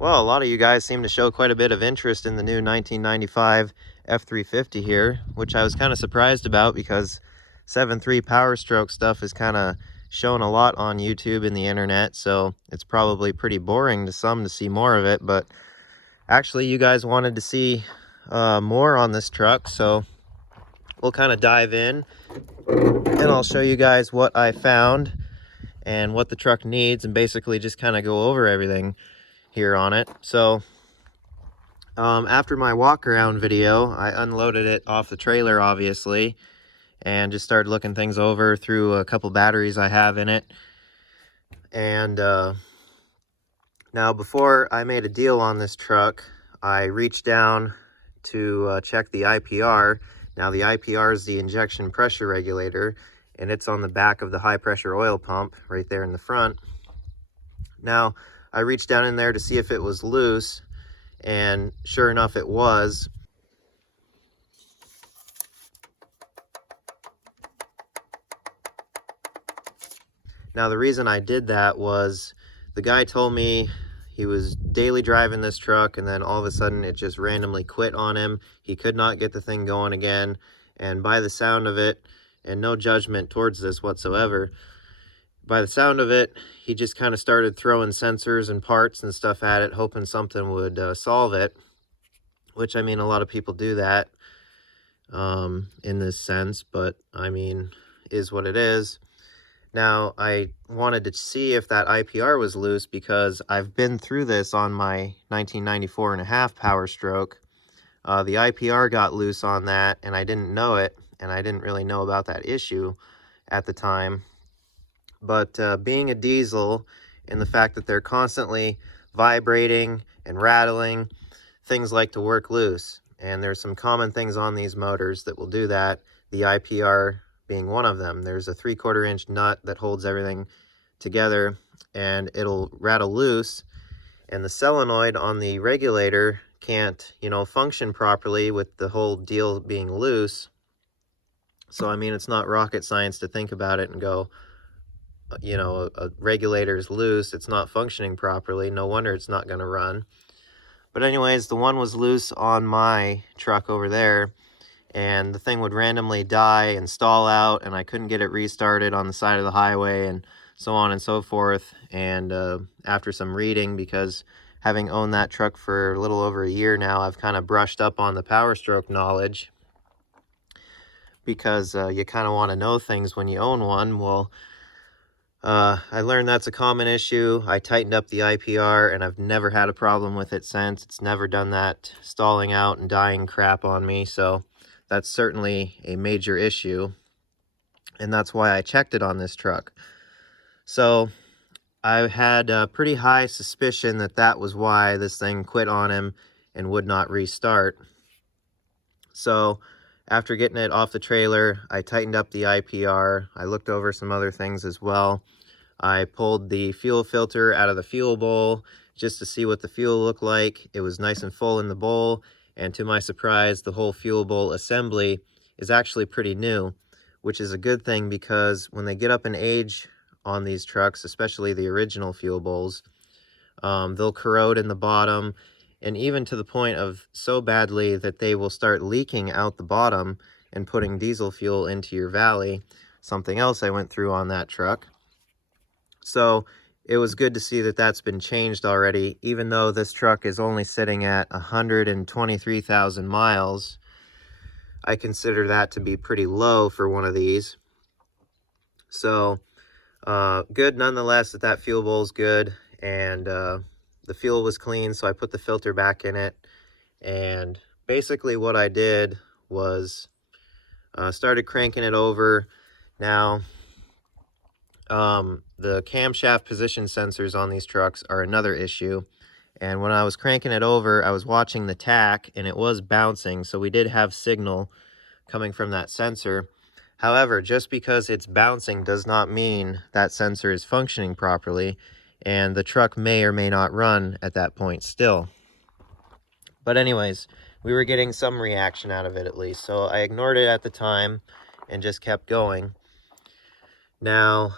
Well, a lot of you guys seem to show quite a bit of interest in the new 1995 F350 here, which I was kind of surprised about because 7.3 Powerstroke stuff is kind of shown a lot on YouTube and the internet, so it's probably pretty boring to some to see more of it, but actually you guys wanted to see more on this truck, so we'll kind of dive in and I'll show you guys what I found and what the truck needs and basically just kind of go over everything here on it. So after my walk around video, I unloaded it off the trailer obviously and just started looking things over through a couple batteries I have in it. And now before I made a deal on this truck, I reached down to check the IPR. Now the IPR is the injection pressure regulator, and it's on the back of the high pressure oil pump right there in the front. Now I reached down in there to see if it was loose, and sure enough it was. Now the reason I did that was the guy told me he was daily driving this truck and then all of a sudden it just randomly quit on him. He could not get the thing going again, and by the sound of it, and no judgment towards this whatsoever, by the sound of it, he just kind of started throwing sensors and parts and stuff at it, hoping something would solve it, which, I mean, a lot of people do that in this sense, but I mean, is what it is. Now, I wanted to see if that IPR was loose because I've been through this on my 1994.5 Powerstroke. The IPR got loose on that, and I didn't know it, and I didn't really know about that issue at the time. But being a diesel and the fact that they're constantly vibrating and rattling, things like to work loose. And there's some common things on these motors that will do that, the IPR being one of them. There's a 3/4 inch nut that holds everything together and it'll rattle loose, and the solenoid on the regulator can't, function properly with the whole deal being loose. So I mean, it's not rocket science to think about it and go, a regulator is loose, it's not functioning properly, no wonder it's not going to run. But anyways, the one was loose on my truck over there, and the thing would randomly die and stall out, and I couldn't get it restarted on the side of the highway, and so on and so forth. And after some reading, because having owned that truck for a little over a year now, I've kind of brushed up on the Powerstroke knowledge, because you kind of want to know things when you own one. Well, I learned that's a common issue. I tightened up the IPR, and I've never had a problem with it since. It's never done that stalling out and dying crap on me, so that's certainly a major issue, and that's why I checked it on this truck. So I had a pretty high suspicion that that was why this thing quit on him and would not restart. So after getting it off the trailer, I tightened up the IPR. I looked over some other things as well. I pulled the fuel filter out of the fuel bowl just to see what the fuel looked like. It was nice and full in the bowl, and to my surprise, the whole fuel bowl assembly is actually pretty new, which is a good thing because when they get up in age on these trucks, especially the original fuel bowls, they'll corrode in the bottom, and even to the point of so badly that they will start leaking out the bottom and putting diesel fuel into your valley, something else I went through on that truck. So it was good to see that that's been changed already, even though this truck is only sitting at 123,000 miles. I consider that to be pretty low for one of these. So good nonetheless that fuel bowl is good, and the fuel was clean, so I put the filter back in it. And basically what I did was started cranking it over. Now the camshaft position sensors on these trucks are another issue, and when I was cranking it over, I was watching the tach and it was bouncing, so we did have signal coming from that sensor. However, just because it's bouncing does not mean that sensor is functioning properly, and the truck may or may not run at that point still. But anyways, we were getting some reaction out of it at least, so I ignored it at the time and just kept going. Now,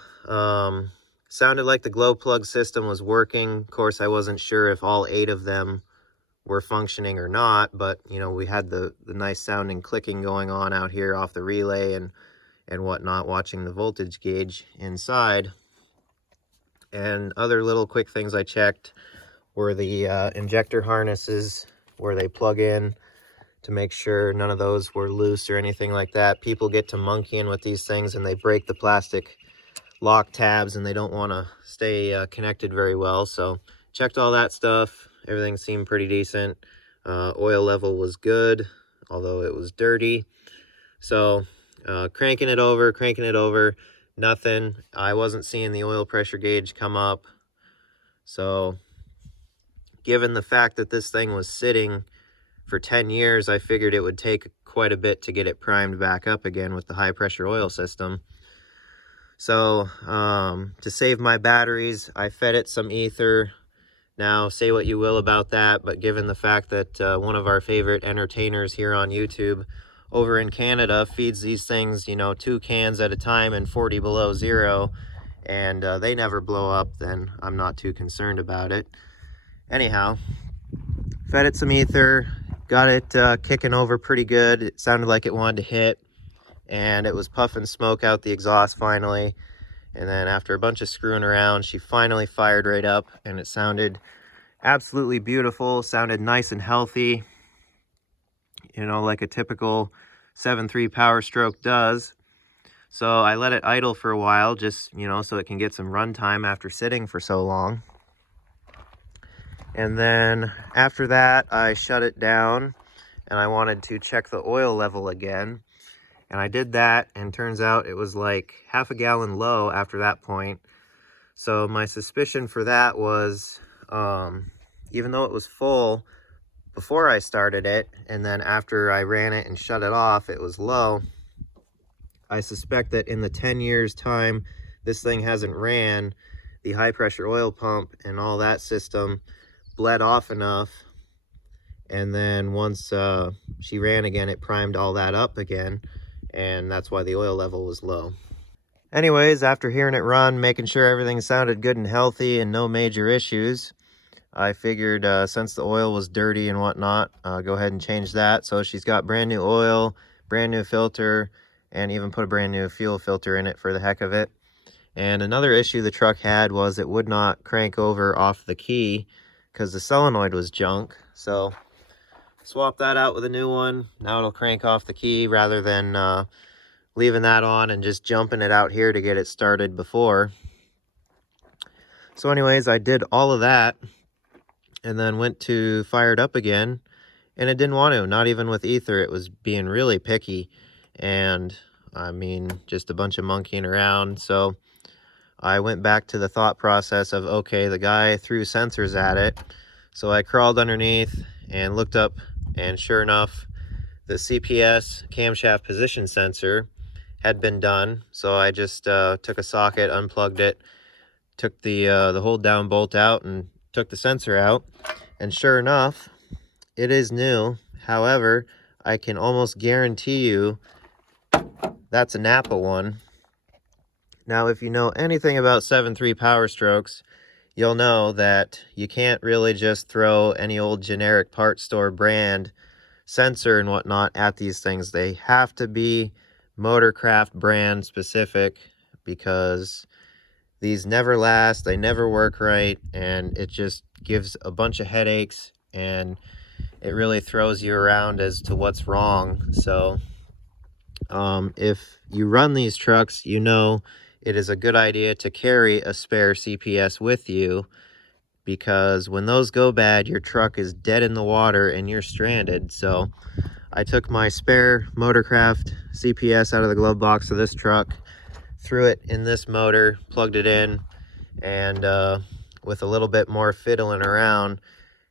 Sounded like the glow plug system was working. Of course, I wasn't sure if all 8 of them were functioning or not, but you know, we had the nice sounding clicking going on out here off the relay and whatnot, watching the voltage gauge inside. And other little quick things I checked were the injector harnesses where they plug in, to make sure none of those were loose or anything like that. People get to monkeying with these things and they break the plastic lock tabs and they don't want to stay connected very well. So checked all that stuff. Everything seemed pretty decent. Oil level was good, although it was dirty. So cranking it over, nothing. I wasn't seeing the oil pressure gauge come up. So given the fact that this thing was sitting for 10 years, I figured it would take quite a bit to get it primed back up again with the high pressure oil system. So to save my batteries, I fed it some ether. Now, say what you will about that, but given the fact that one of our favorite entertainers here on YouTube over in Canada feeds these things, you know, 2 cans at a time and 40 below zero, and they never blow up, then I'm not too concerned about it. Anyhow, fed it some ether, got it kicking over pretty good. It sounded like it wanted to hit, and it was puffing smoke out the exhaust finally. And then after a bunch of screwing around, she finally fired right up, and it sounded absolutely beautiful, sounded nice and healthy, you know, like a typical 7.3 Powerstroke does. So I let it idle for a while, just, you know, so it can get some run time after sitting for so long. And then after that, I shut it down and I wanted to check the oil level again. And I did that, and turns out it was like half a gallon low after that point. So my suspicion for that was, even though it was full before I started it, and then after I ran it and shut it off, it was low. I suspect that in the 10 years time this thing hasn't ran, the high pressure oil pump and all that system bled off enough, and then once she ran again, it primed all that up again, and that's why the oil level was low. Anyways, after hearing it run, making sure everything sounded good and healthy and no major issues, I figured since the oil was dirty and whatnot, go ahead and change that. So she's got brand new oil, brand new filter, and even put a brand new fuel filter in it for the heck of it. And another issue the truck had was it would not crank over off the key because the solenoid was junk. So swap that out with a new one. Now it'll crank off the key rather than leaving that on and just jumping it out here to get it started before. So anyways, I did all of that and then went to fire it up again, and it didn't want to, not even with ether. It was being really picky, and I mean, just a bunch of monkeying around. So I went back to the thought process of, okay, the guy threw sensors at it. So I crawled underneath and looked up, and sure enough, the CPS camshaft position sensor had been done. So I just took a socket, unplugged it, took the hold down bolt out, and took the sensor out. And sure enough, it is new. However, I can almost guarantee you that's a Napa one. Now, if you know anything about 7.3 Powerstrokes, you'll know that you can't really just throw any old generic parts store brand sensor and whatnot at these things. They have to be Motorcraft brand specific, because these never last, they never work right, and it just gives a bunch of headaches, and it really throws you around as to what's wrong. So if you run these trucks, you know it is a good idea to carry a spare CPS with you, because when those go bad, your truck is dead in the water and you're stranded. So I took my spare Motorcraft CPS out of the glove box of this truck, threw it in this motor, plugged it in, and with a little bit more fiddling around,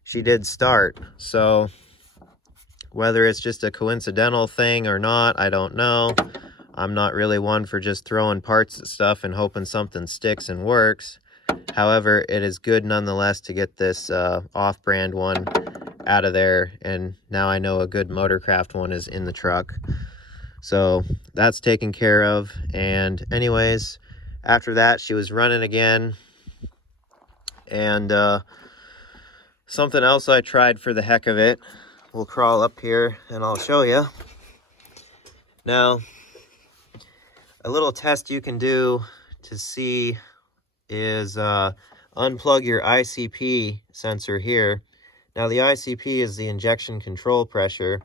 she did start. So whether it's just a coincidental thing or not, I don't know. I'm not really one for just throwing parts at stuff and hoping something sticks and works. However, it is good nonetheless to get this off-brand one out of there, and now I know a good Motorcraft one is in the truck. So that's taken care of. And anyways, After that, she was running again. And something else I tried for the heck of it, we'll crawl up here and I'll show you. Now, a little test you can do to see is unplug your ICP sensor here. Now the ICP is the injection control pressure,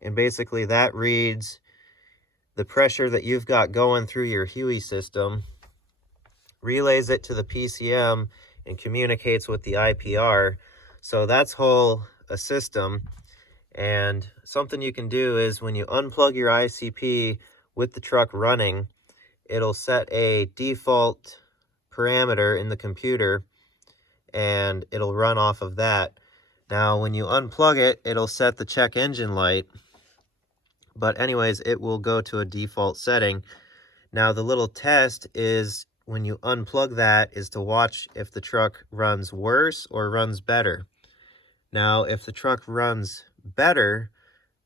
and basically that reads the pressure that you've got going through your HUI system, relays it to the PCM, and communicates with the IPR. So that's whole a system. And something you can do is when you unplug your ICP with the truck running, it'll set a default parameter in the computer and it'll run off of that. Now when you unplug it, it'll set the check engine light, but anyways, it will go to a default setting. Now the little test is when you unplug that is to watch if the truck runs worse or runs better. Now if the truck runs better,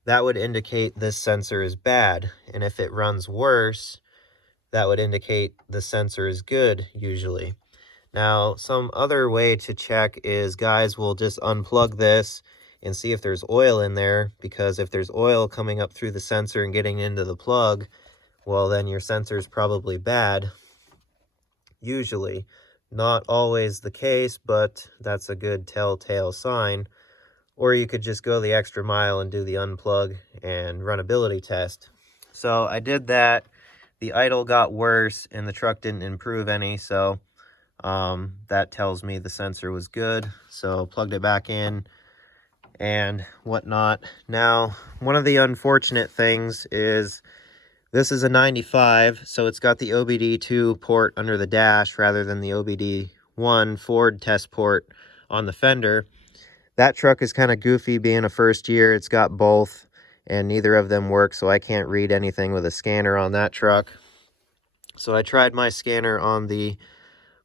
that would indicate this sensor is bad, and if it runs worse, that would indicate the sensor is good usually. Now, some other way to check is guys will just unplug this and see if there's oil in there, because if there's oil coming up through the sensor and getting into the plug, well, then your sensor is probably bad. Usually. Not always the case, but that's a good telltale sign. Or you could just go the extra mile and do the unplug and runability test. So I did that. The idle got worse and the truck didn't improve any, so that tells me the sensor was good. So plugged it back in and whatnot. Now, one of the unfortunate things is this is a 95, so it's got the OBD2 port under the dash rather than the OBD1 Ford test port on the fender. That truck is kind of goofy being a first year. It's got both and neither of them work, so I can't read anything with a scanner on that truck. So I tried my scanner on the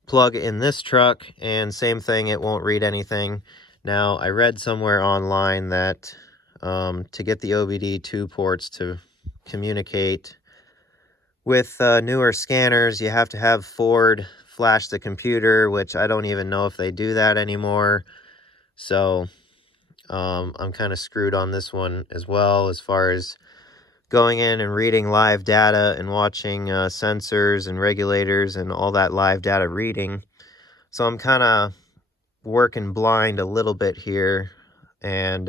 plug in this truck, and same thing, it won't read anything. Now, I read somewhere online that to get the OBD2 ports to communicate with newer scanners, you have to have Ford flash the computer, which I don't even know if they do that anymore. So I'm kind of screwed on this one as well, as far as going in and reading live data and watching sensors and regulators and all that live data reading. So I'm kind of working blind a little bit here. And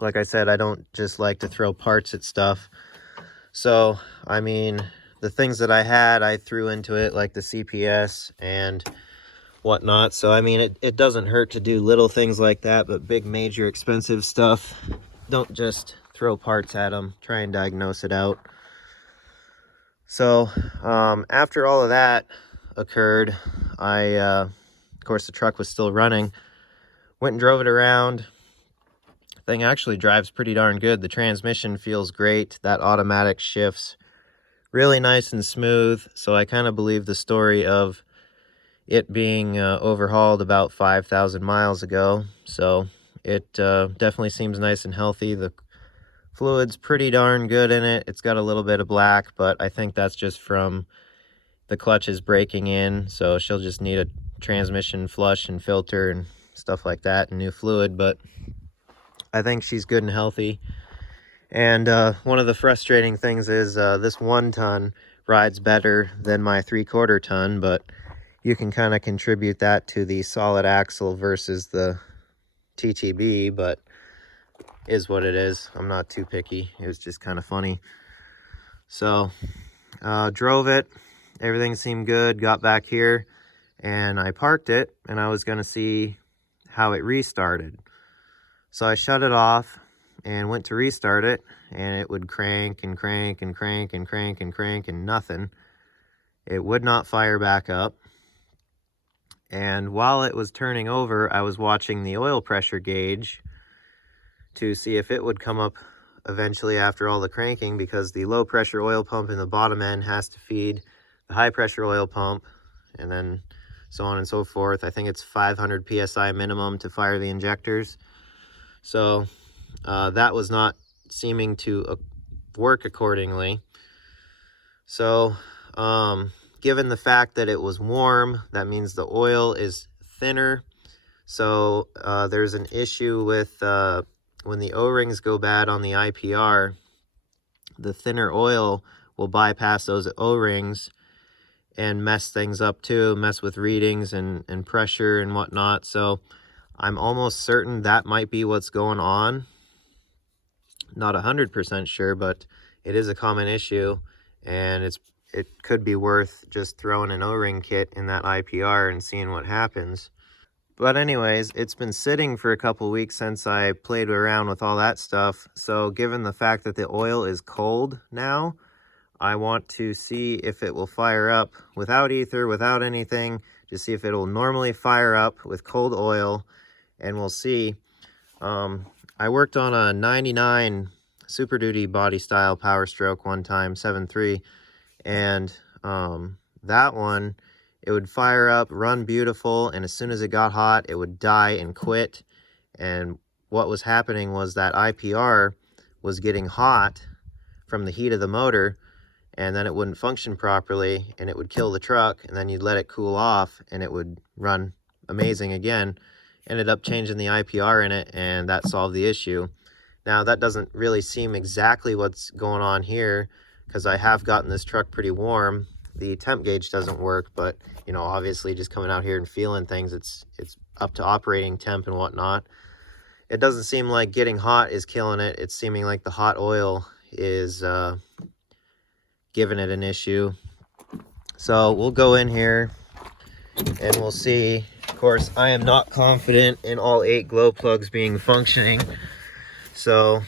like I said, I don't just like to throw parts at stuff. So, I mean, the things that I had, I threw into it, like the CPS and whatnot. So, I mean, it doesn't hurt to do little things like that, but big, major, expensive stuff, don't just throw parts at them. Try and diagnose it out. So, after all of that occurred, of course, the truck was still running. Went and drove it around. Thing actually drives pretty darn good. The transmission feels great. That automatic shifts really nice and smooth. So I kind of believe the story of it being overhauled about 5,000 miles ago. So it definitely seems nice and healthy. The fluid's pretty darn good in it. It's got a little bit of black, but I think that's just from the clutches breaking in. So she'll just need a transmission flush and filter and stuff like that, and new fluid. But I think she's good and healthy. And one of the frustrating things is this 1 ton rides better than my 3/4 ton, but you can kind of contribute that to the solid axle versus the TTB, but is what it is. I'm not too picky. It was just kind of funny. So drove it. Everything seemed good. Got back here and I parked it, and I was going to see how it restarted. So I shut it off and went to restart it, and it would crank and crank and crank and crank and crank and nothing. It would not fire back up. And while it was turning over, I was watching the oil pressure gauge to see if it would come up eventually after all the cranking, because the low pressure oil pump in the bottom end has to feed the high pressure oil pump, and then so on and so forth. I think it's 500 psi minimum to fire the injectors. So that was not seeming to work accordingly. So given the fact that it was warm, that means the oil is thinner. So there's an issue with when the O-rings go bad on the IPR, the thinner oil will bypass those O-rings and mess things up too, mess with readings and pressure and whatnot. So I'm almost certain that might be what's going on. Not 100% sure, but it is a common issue, and it could be worth just throwing an O-ring kit in that IPR and seeing what happens. But anyways, it's been sitting for a couple weeks since I played around with all that stuff. So given the fact that the oil is cold now, I want to see if it will fire up without ether, without anything, just see if it will normally fire up with cold oil, and we'll see. I worked on a 99 Super Duty body style Powerstroke one time, 7.3, and that one, it would fire up, run beautiful, and as soon as it got hot, it would die and quit. And what was happening was that IPR was getting hot from the heat of the motor, and then it wouldn't function properly, and it would kill the truck, and then you'd let it cool off, and it would run amazing again. Ended up changing the IPR in it, and that solved the issue. Now, that doesn't really seem exactly what's going on here, because I have gotten this truck pretty warm. The temp gauge doesn't work, but, you know, obviously just coming out here and feeling things, it's up to operating temp and whatnot. It doesn't seem like getting hot is killing it. It's seeming like the hot oil is giving it an issue. So we'll go in here and we'll see. Of course, I am not confident in all 8 glow plugs being functioning, so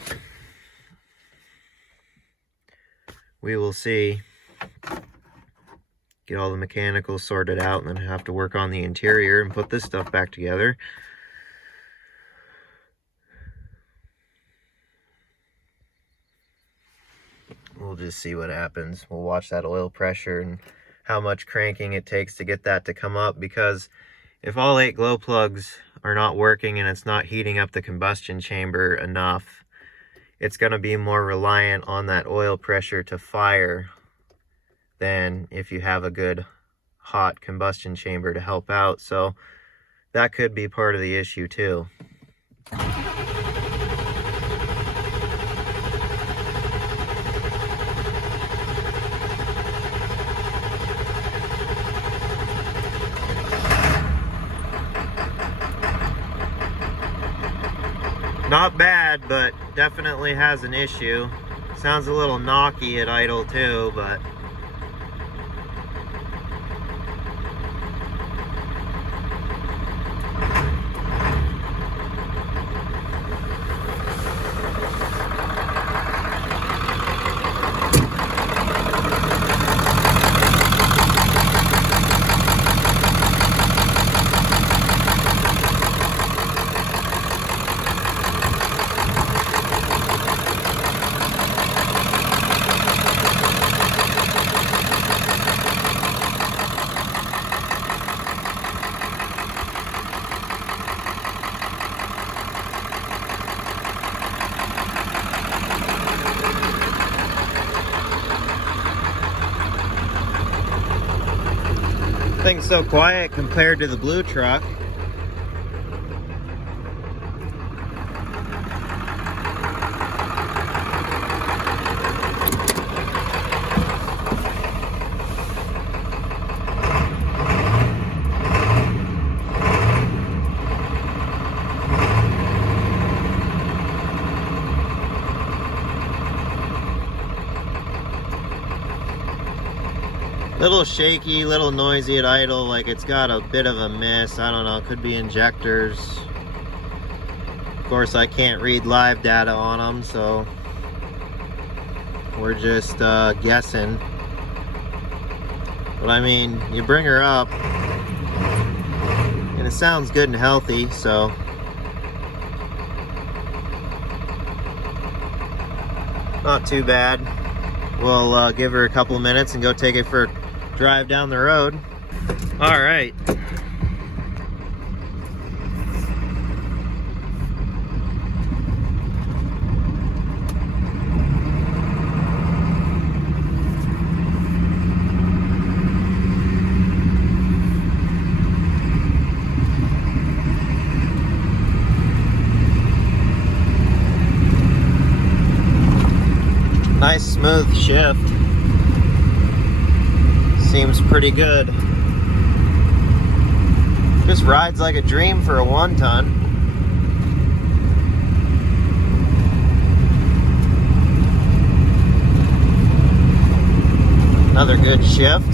we will see. Get all the mechanicals sorted out, and then have to work on the interior and put this stuff back together. We'll just see what happens. We'll watch that oil pressure and how much cranking it takes to get that to come up, because if all 8 glow plugs are not working and it's not heating up the combustion chamber enough, it's going to be more reliant on that oil pressure to fire than if you have a good hot combustion chamber to help out. So that could be part of the issue too. Not bad, but definitely has an issue. Sounds a little knocky at idle too, but thing's so quiet compared to the blue truck. Little shaky, little noisy at idle, like it's got a bit of a miss. I don't know, could be injectors. Of course, I can't read live data on them, so we're just guessing. But I mean, you bring her up, and it sounds good and healthy, so not too bad. We'll give her a couple minutes and go take it for a drive down the road. All right. smooth shift. Seems pretty good. Just rides like a dream for a 1-ton. Another good shift.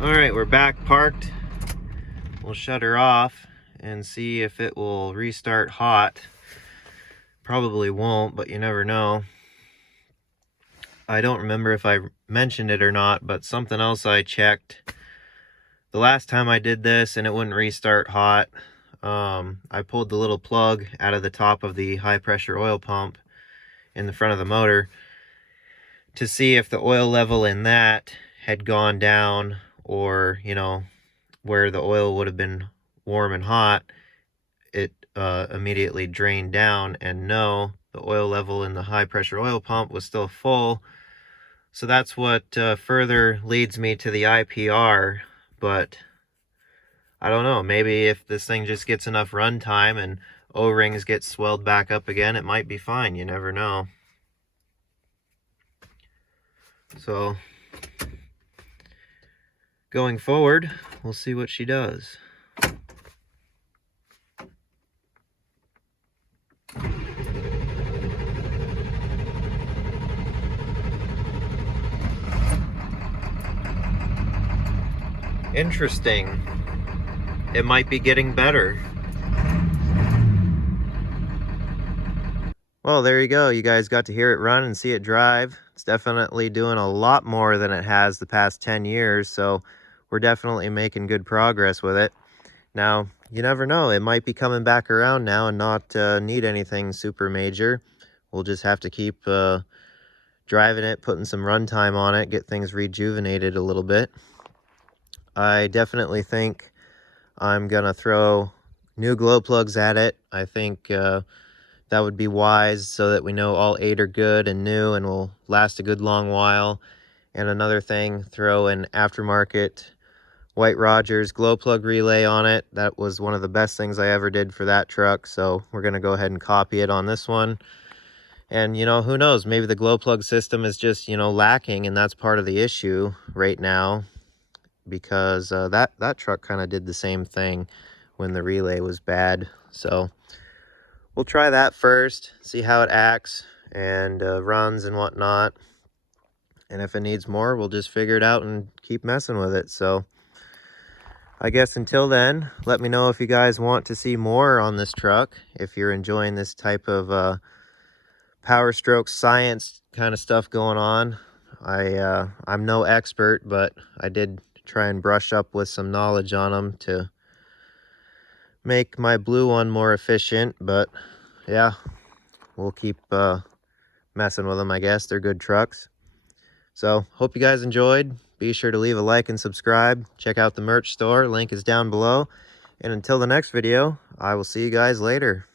Alright, we're back parked. We'll shut her off and see if it will restart hot. Probably won't, but you never know. I don't remember if I mentioned it or not, but something else I checked the last time I did this and it wouldn't restart hot. I pulled the little plug out of the top of the high pressure oil pump in the front of the motor to see if the oil level in that had gone down, or, you know, where the oil would have been warm and hot, it immediately drained down, and no, the oil level in the high pressure oil pump was still full. So that's what further leads me to the IPR, but I don't know, maybe if this thing just gets enough run time and O-rings get swelled back up again, it might be fine. You never know. So going forward, we'll see what she does. Interesting. It might be getting better. Well, there you go. You guys got to hear it run and see it drive. It's definitely doing a lot more than it has the past 10 years, so we're definitely making good progress with it. Now, you never know. It might be coming back around now and not need anything super major. We'll just have to keep driving it, putting some runtime on it, get things rejuvenated a little bit. I definitely think I'm gonna throw new glow plugs at it. I think that would be wise, so that we know all 8 are good and new and will last a good long while. And another thing, throw an aftermarket White Rogers glow plug relay on it. That was one of the best things I ever did for that truck, so we're gonna go ahead and copy it on this one. And, you know, who knows, maybe the glow plug system is just, you know, lacking, and that's part of the issue right now, because that truck kind of did the same thing when the relay was bad. So we'll try that first, see how it acts and runs and whatnot. And if it needs more, we'll just figure it out and keep messing with it. So I guess until then, let me know if you guys want to see more on this truck, if you're enjoying this type of Powerstroke science kind of stuff going on. I'm no expert, but I did try and brush up with some knowledge on them to make my blue one more efficient. But yeah, we'll keep messing with them, I guess. They're good trucks. So hope you guys enjoyed. Be sure to leave a like and subscribe. Check out the merch store, link is down below. And until the next video, I will see you guys later.